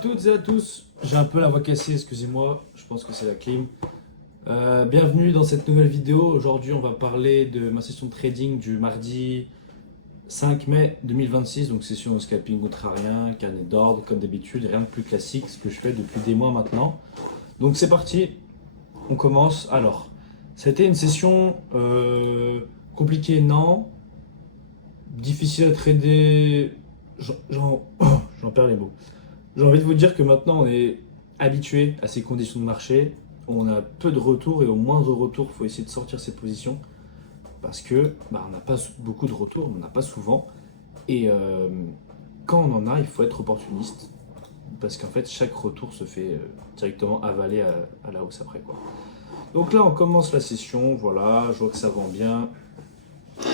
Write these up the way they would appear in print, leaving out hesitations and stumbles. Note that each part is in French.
toutes et à tous, j'ai un peu la voix cassée, excusez-moi, je pense que c'est la clim. Bienvenue dans cette nouvelle vidéo. Aujourd'hui on va parler de ma session de trading du mardi 5 mai 2026, donc session de scalping contrarien, carnet d'ordre comme d'habitude, rien de plus classique, ce que je fais depuis des mois maintenant. Donc c'est parti, on commence. Alors, ça a été une session compliquée, non, difficile à trader, j'en perds les mots. J'ai envie de vous dire que maintenant on est habitué à ces conditions de marché, on a peu de retours et au moindre retour il faut essayer de sortir ses positions parce que on n'a pas beaucoup de retours, on n'en a pas souvent et quand on en a il faut être opportuniste parce qu'en fait chaque retour se fait directement avaler à la hausse après quoi. Donc là on commence la session, voilà, je vois que ça vend bien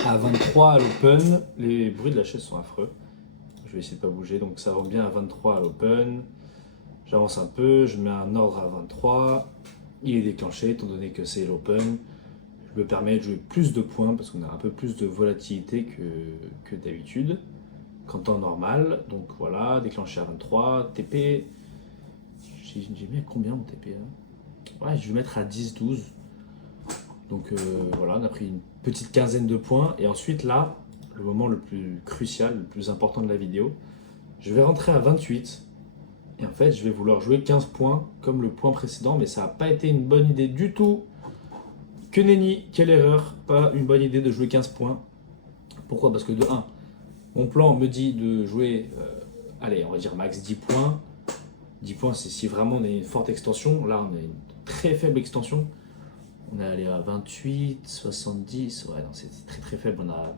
à 23 à l'open, les bruits de la chaise sont affreux. Je vais essayer de pas bouger, donc ça vend bien à 23 à l'open. J'avance un peu, je mets un ordre à 23. Il est déclenché, étant donné que c'est l'open. Je me permets de jouer plus de points parce qu'on a un peu plus de volatilité que d'habitude, qu'en temps normal. Donc voilà, déclenché à 23. TP, j'ai mis à combien mon TP là? Ouais, je vais mettre à 10-12. Donc voilà, on a pris une petite quinzaine de points. Et ensuite là, le moment le plus crucial, le plus important de la vidéo, je vais rentrer à 28 et en fait je vais vouloir jouer 15 points comme le point précédent, mais ça n'a pas été une bonne idée du tout. Que nenni, quelle erreur, pas une bonne idée de jouer 15 points. Pourquoi? Parce que de 1, mon plan me dit de jouer, allez on va dire max 10 points. 10 points c'est si vraiment on a une forte extension, là on a une très faible extension. On est allé à 28, 70, ouais non c'est très très faible, on a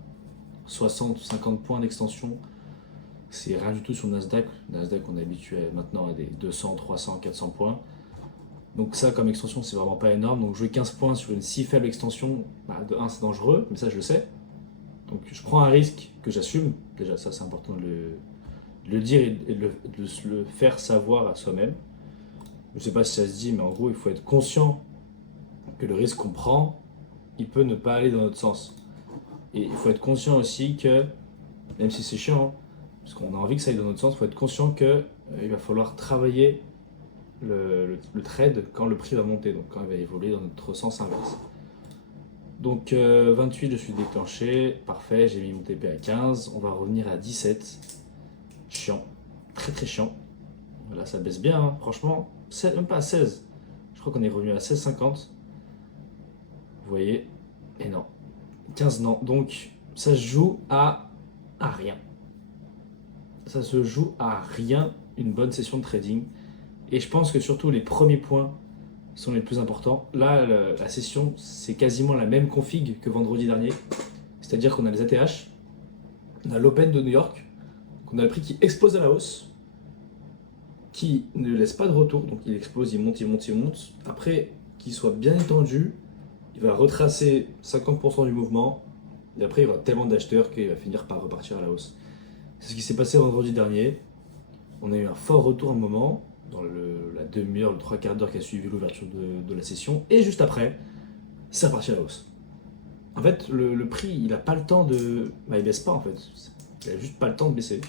60 ou 50 points d'extension, c'est rien du tout sur Nasdaq. Nasdaq, on est habitué maintenant à des 200, 300, 400 points. Donc ça, comme extension, c'est vraiment pas énorme. Donc jouer 15 points sur une si faible extension, de 1, c'est dangereux, mais ça, je le sais. Donc je prends un risque que j'assume. Déjà, ça, c'est important de le dire et de le faire savoir à soi-même. Je sais pas si ça se dit, mais en gros, il faut être conscient que le risque qu'on prend, il peut ne pas aller dans notre sens. Et il faut être conscient aussi que, même si c'est chiant, parce qu'on a envie que ça aille dans notre sens, il faut être conscient qu'il va falloir travailler le trade quand le prix va monter, donc quand il va évoluer dans notre sens inverse. Donc 28, je suis déclenché, parfait, j'ai mis mon TP à 15, on va revenir à 17. Chiant, très très chiant. Là ça baisse bien, hein. Franchement, même pas à 16. Je crois qu'on est revenu à 16,50. Vous voyez, et non. 15 non, donc ça se joue à rien. Ça se joue à rien, une bonne session de trading. Et je pense que surtout les premiers points sont les plus importants. Là, la session, c'est quasiment la même config que vendredi dernier. C'est-à-dire qu'on a les ATH, on a l'Open de New York, qu'on a le prix qui explose à la hausse, qui ne laisse pas de retour, donc il explose, il monte, il monte, il monte. Après, qu'il soit bien étendu, il va retracer 50% du mouvement, et après il y aura tellement d'acheteurs qu'il va finir par repartir à la hausse. C'est ce qui s'est passé vendredi dernier. On a eu un fort retour à un moment, dans la demi-heure, le trois quarts d'heure qui a suivi l'ouverture de la session, et juste après, c'est reparti à la hausse. En fait, le prix, il n'a pas le temps de... il baisse pas en fait, il n'a juste pas le temps de baisser.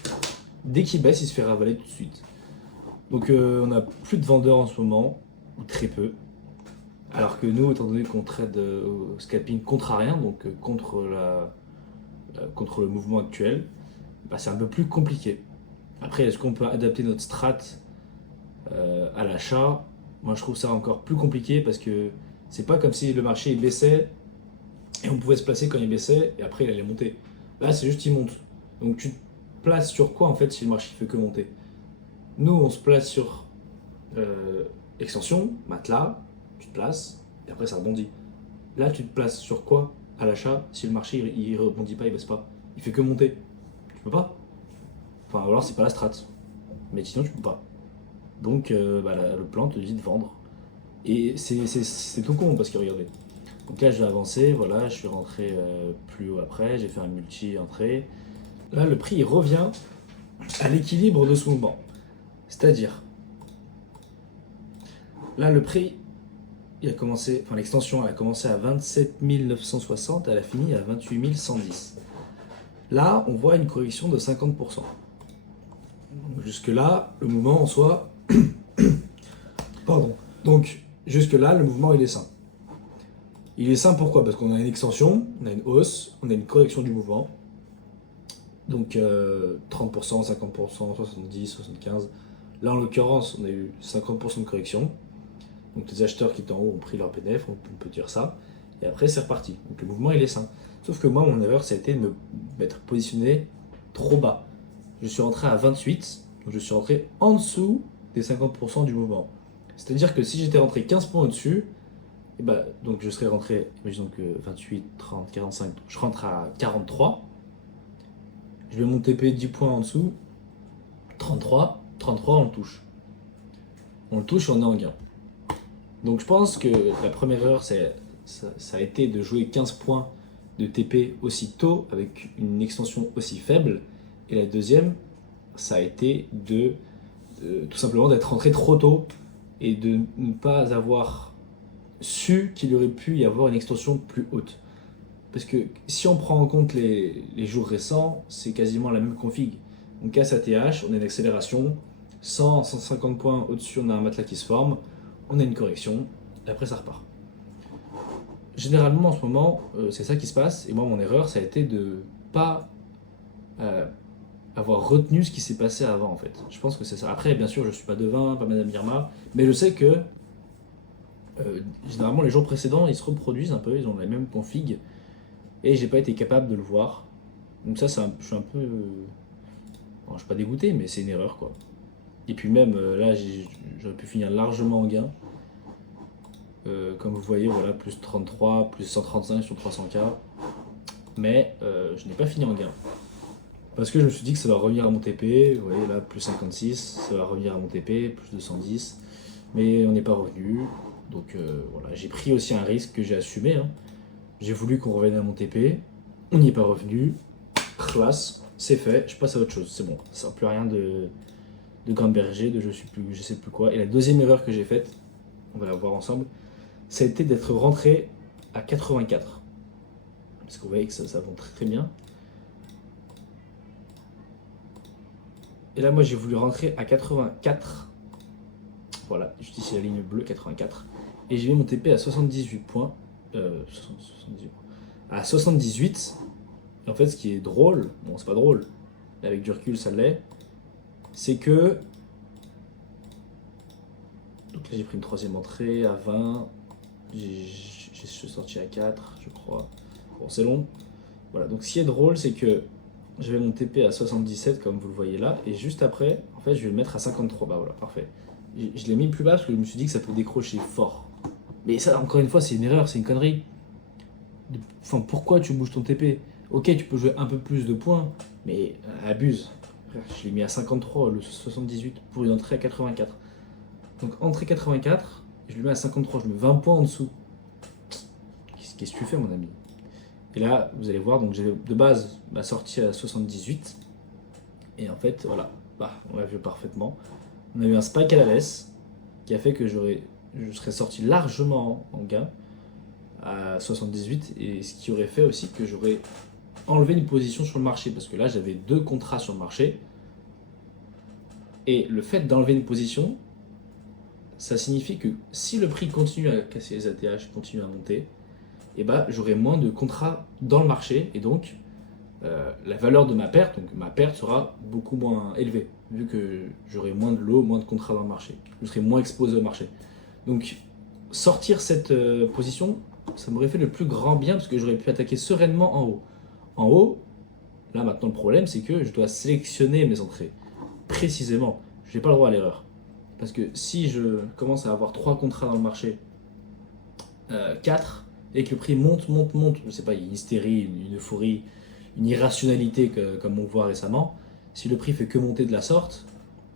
Dès qu'il baisse, il se fait ravaler tout de suite. Donc on n'a plus de vendeurs en ce moment, ou très peu. Alors que nous, étant donné qu'on trade au scalping contrarien, donc contre le mouvement actuel, c'est un peu plus compliqué. Après, est-ce qu'on peut adapter notre strat à l'achat? Moi, je trouve ça encore plus compliqué parce que c'est pas comme si le marché il baissait et on pouvait se placer quand il baissait et après il allait monter. Là, c'est juste il monte. Donc tu te places sur quoi en fait si le marché fait que monter? Nous, on se place sur extension, matelas, tu te places et après ça rebondit. Là, tu te places sur quoi à l'achat si le marché il rebondit pas, il baisse pas? Il fait que monter. Tu peux pas. Enfin, alors c'est pas la strat. Mais sinon, tu peux pas. Donc, le plan te dit de vendre. Et c'est tout con parce que regardez. Donc là, je vais avancer. Voilà, je suis rentré plus haut après. J'ai fait un multi-entrée. Là, le prix il revient à l'équilibre de ce mouvement. C'est-à-dire, là, le prix, l'extension, elle a commencé à 27 960. Elle a fini à 28 110. Là, on voit une correction de 50%. Jusque-là, le mouvement en soi, Pardon. Donc, jusque-là, le mouvement, il est sain. Il est sain pourquoi? Parce qu'on a une extension, on a une hausse, on a une correction du mouvement. Donc 30%, 50%, 70%, 75%. Là, en l'occurrence, on a eu 50% de correction. Donc les acheteurs qui étaient en haut ont pris leur bénéfice, on peut dire ça. Et après, c'est reparti. Donc le mouvement, il est sain. Sauf que moi, mon erreur, ça a été de m'être positionné trop bas. Je suis rentré à 28, donc je suis rentré en dessous des 50% du mouvement. C'est-à-dire que si j'étais rentré 15 points au-dessus, et bah, donc je serais rentré, imaginons que 28, 30, 45, donc je rentre à 43. Je vais mon TP 10 points en dessous, 33, 33, on le touche. On le touche et on est en gain. Donc je pense que la première erreur, ça a été de jouer 15 points de TP aussi tôt avec une extension aussi faible. Et la deuxième, ça a été tout simplement d'être rentré trop tôt et de ne pas avoir su qu'il aurait pu y avoir une extension plus haute. Parce que si on prend en compte les jours récents, c'est quasiment la même config. On casse ATH, on a une accélération, 100, 150 points au-dessus, on a un matelas qui se forme, on a une correction, et après ça repart. Généralement en ce moment, c'est ça qui se passe, et moi mon erreur, ça a été de pas avoir retenu ce qui s'est passé avant en fait. Je pense que c'est ça. Après, bien sûr, je suis pas devin, pas Madame Irma, mais je sais que généralement les jours précédents, ils se reproduisent un peu, ils ont les mêmes configs, et j'ai pas été capable de le voir. Donc ça, je suis un peu... bon, je suis pas dégoûté, mais c'est une erreur quoi. Et puis même là, j'aurais pu finir largement en gain. Comme vous voyez, voilà, plus 33, plus 135 sur 300K. Mais je n'ai pas fini en gain. Parce que je me suis dit que ça va revenir à mon TP. Vous voyez là, plus 56, ça va revenir à mon TP, plus 210. Mais on n'est pas revenu. Donc voilà, j'ai pris aussi un risque que j'ai assumé. Hein. J'ai voulu qu'on revienne à mon TP. On n'y est pas revenu. Classe, c'est fait, je passe à autre chose. C'est bon, ça sert plus à rien de Grande Berger, de je sais plus quoi. Et la deuxième erreur que j'ai faite, on va la voir ensemble, ça a été d'être rentré à 84. Parce que vous voyez que ça va très très bien. Et là, moi, j'ai voulu rentrer à 84. Voilà, juste ici la ligne bleue, 84. Et j'ai mis mon TP à 78 points. 78 points. À 78. Et en fait, ce qui est drôle, bon, c'est pas drôle, mais avec du recul, ça l'est, c'est que. Donc là, j'ai pris une troisième entrée à 20. Je suis sorti à 4, je crois. Bon, c'est long. Voilà, donc ce qui est drôle, c'est que je vais mon TP à 77, comme vous le voyez là, et juste après, en fait, je vais le mettre à 53. Bah voilà, parfait. Je l'ai mis plus bas parce que je me suis dit que ça peut décrocher fort. Mais ça, encore une fois, c'est une erreur, c'est une connerie. Enfin, pourquoi tu bouges ton TP? Ok, tu peux jouer un peu plus de points, mais abuse. Je l'ai mis à 53, le 78 pour une entrée à 84. Donc entrée 84, je le mets à 53, je mets 20 points en dessous. Qu'est-ce que tu fais, mon ami? Et là, vous allez voir, donc j'avais de base ma sortie à 78. Et en fait, voilà, bah, on l'a vu parfaitement. On a eu un spike à la baisse qui a fait que je serais sorti largement en gain à 78. Et ce qui aurait fait aussi que j'aurais enlevé une position sur le marché. Parce que là, j'avais 2 contrats sur le marché. Et le fait d'enlever une position, ça signifie que si le prix continue à casser les ATH, continue à monter, et bah, j'aurai moins de contrats dans le marché et donc la valeur de ma perte sera beaucoup moins élevée vu que j'aurai moins de lots, moins de contrats dans le marché. Je serai moins exposé au marché. Donc sortir cette position, ça m'aurait fait le plus grand bien parce que j'aurais pu attaquer sereinement en haut. En haut, là maintenant le problème c'est que je dois sélectionner mes entrées précisément. Je n'ai pas le droit à l'erreur. Parce que si je commence à avoir 3 contrats dans le marché, 4, et que le prix monte, je sais pas, il y a une hystérie, une euphorie, une irrationalité comme on le voit récemment, si le prix fait que monter de la sorte,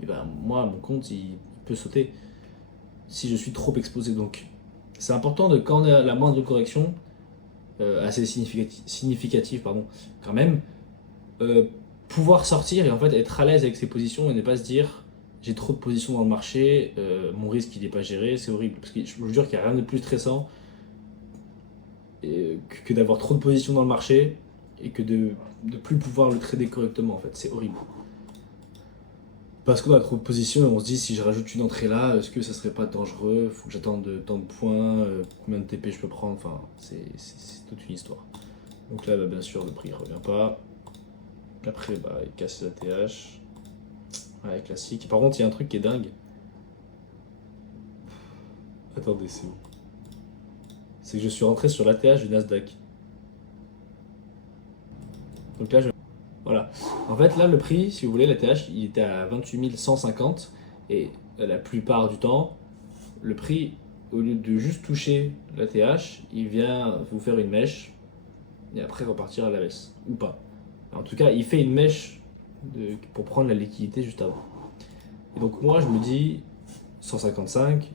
et ben moi, mon compte, il peut sauter si je suis trop exposé. Donc, c'est important de, quand on a la moindre correction, assez significative, pardon, quand même, pouvoir sortir et en fait être à l'aise avec ses positions et ne pas se dire j'ai trop de positions dans le marché, mon risque il n'est pas géré, c'est horrible. Parce que je vous jure qu'il n'y a rien de plus stressant que d'avoir trop de positions dans le marché et que de plus pouvoir le trader correctement en fait, c'est horrible. Parce qu'on a trop de positions et on se dit si je rajoute une entrée là, est-ce que ça serait pas dangereux? Faut que j'attende tant de points, combien de TP je peux prendre, enfin c'est toute une histoire. Donc là bah, bien sûr le prix ne revient pas. Après bah il casse la TH. Ouais classique. Par contre il y a un truc qui est dingue. Attendez c'est où? C'est que je suis rentré sur l'ATH du Nasdaq. Donc là voilà. En fait, là, le prix, si vous voulez, la TH, il était à 28 150. Et la plupart du temps, le prix, au lieu de juste toucher la TH, il vient vous faire une mèche et après repartir à la baisse. Ou pas. En tout cas, il fait une mèche pour prendre la liquidité juste avant. Et donc, moi, je me dis 155,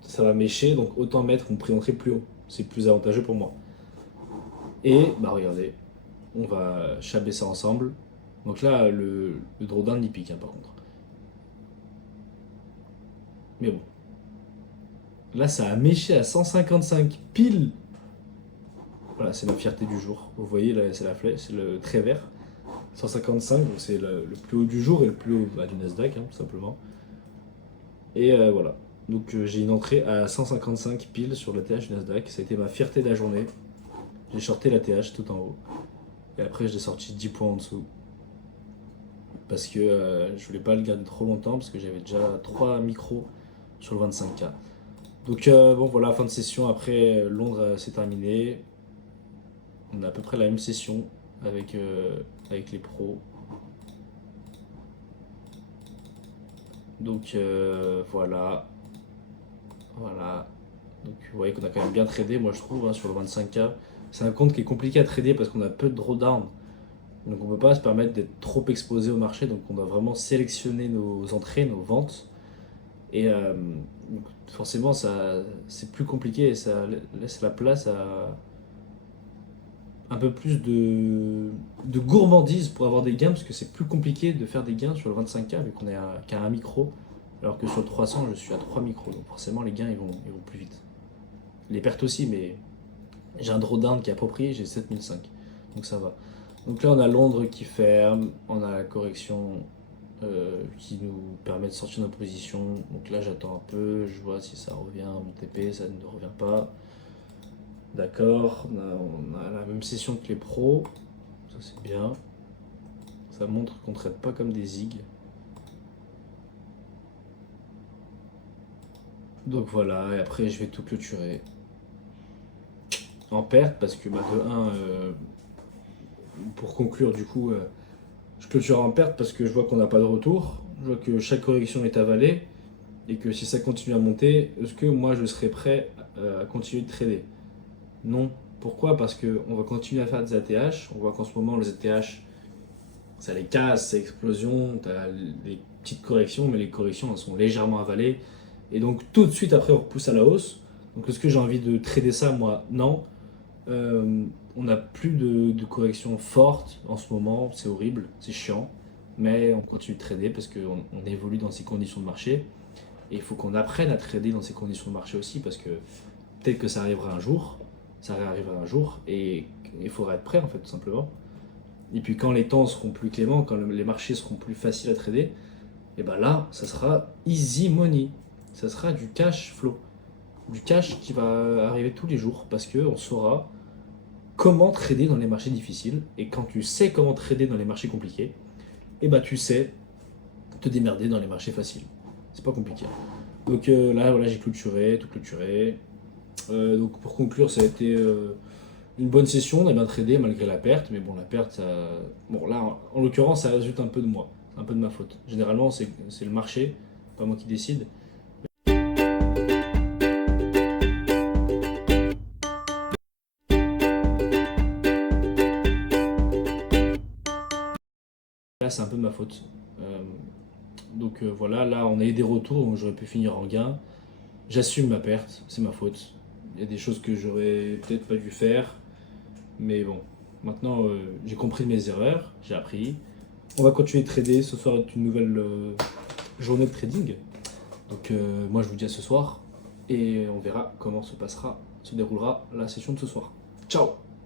ça va mècher, donc autant mettre mon prix d'entrée plus haut. C'est plus avantageux pour moi. Et, bah, regardez, on va chaber ça ensemble. Donc là, le drawdown il pique, hein, par contre. Mais bon. Là, ça a méché à 155 pile. Voilà, c'est ma fierté du jour. Vous voyez, là, c'est la flèche, c'est le trait vert. 155, donc c'est le plus haut du jour et le plus haut bah, du Nasdaq, hein, tout simplement. Et voilà. Donc j'ai une entrée à 155 pile sur la TH du Nasdaq. Ça a été ma fierté de la journée. J'ai shorté la TH tout en haut. Et après, j'ai sorti 10 points en dessous. Parce que je voulais pas le garder trop longtemps parce que j'avais déjà 3 micros sur le 25K. Donc bon voilà, fin de session. Après Londres c'est terminé. On a à peu près la même session avec les pros. Donc voilà. Voilà. Donc vous voyez qu'on a quand même bien tradé moi je trouve hein, sur le 25K. C'est un compte qui est compliqué à trader parce qu'on a peu de drawdown. Donc on ne peut pas se permettre d'être trop exposé au marché, donc on doit vraiment sélectionner nos entrées, nos ventes. Et donc forcément, c'est plus compliqué et ça laisse la place à un peu plus de gourmandise pour avoir des gains, parce que c'est plus compliqué de faire des gains sur le 25K vu qu'on est qu'à un micro, alors que sur le 300, je suis à 3 micros. Donc forcément, les gains, ils vont plus vite. Les pertes aussi, mais j'ai un drawdown qui est approprié, j'ai 7005. Donc ça va. Donc là, on a Londres qui ferme, on a la correction qui nous permet de sortir nos positions. Donc là, j'attends un peu, je vois si ça revient, mon TP, ça ne revient pas. D'accord, on a la même session que les pros, ça c'est bien. Ça montre qu'on ne traite pas comme des zigs. Donc voilà, et après je vais tout clôturer en perte parce que bah, de 1, pour conclure du coup, je clôture en perte parce que je vois qu'on n'a pas de retour. Je vois que chaque correction est avalée et que si ça continue à monter, est-ce que moi je serais prêt à continuer de trader? Non. Pourquoi? Parce qu'on va continuer à faire des ATH. On voit qu'en ce moment, les ATH, ça les casse, c'est explosion. Tu as des petites corrections, mais les corrections elles sont légèrement avalées. Et donc tout de suite après, on repousse à la hausse. Donc est-ce que j'ai envie de trader ça? Moi, non. On n'a plus de corrections fortes en ce moment, c'est horrible, c'est chiant, mais on continue de trader parce qu'on évolue dans ces conditions de marché et il faut qu'on apprenne à trader dans ces conditions de marché aussi parce que peut-être que ça arrivera un jour, et il faudra être prêt en fait tout simplement. Et puis quand les temps seront plus cléments, quand les marchés seront plus faciles à trader, et ben là, ça sera easy money, ça sera du cash flow, du cash qui va arriver tous les jours parce qu'on saura comment trader dans les marchés difficiles. Et quand tu sais comment trader dans les marchés compliqués, et bah tu sais te démerder dans les marchés faciles. C'est pas compliqué. Donc là, voilà, j'ai clôturé, tout clôturé. Donc pour conclure, ça a été une bonne session. On a bien tradé malgré la perte, mais bon, la perte, ça... bon là, en l'occurrence, ça résulte un peu de moi, un peu de ma faute. Généralement, c'est le marché, pas moi qui décide. Là, c'est un peu de ma faute. Donc voilà, là on a eu des retours, donc j'aurais pu finir en gain. J'assume ma perte, c'est ma faute. Il y a des choses que j'aurais peut-être pas dû faire, mais bon, maintenant j'ai compris mes erreurs, j'ai appris. On va continuer de trader, ce soir est une nouvelle journée de trading. Donc moi je vous dis à ce soir, et on verra comment se déroulera la session de ce soir. Ciao!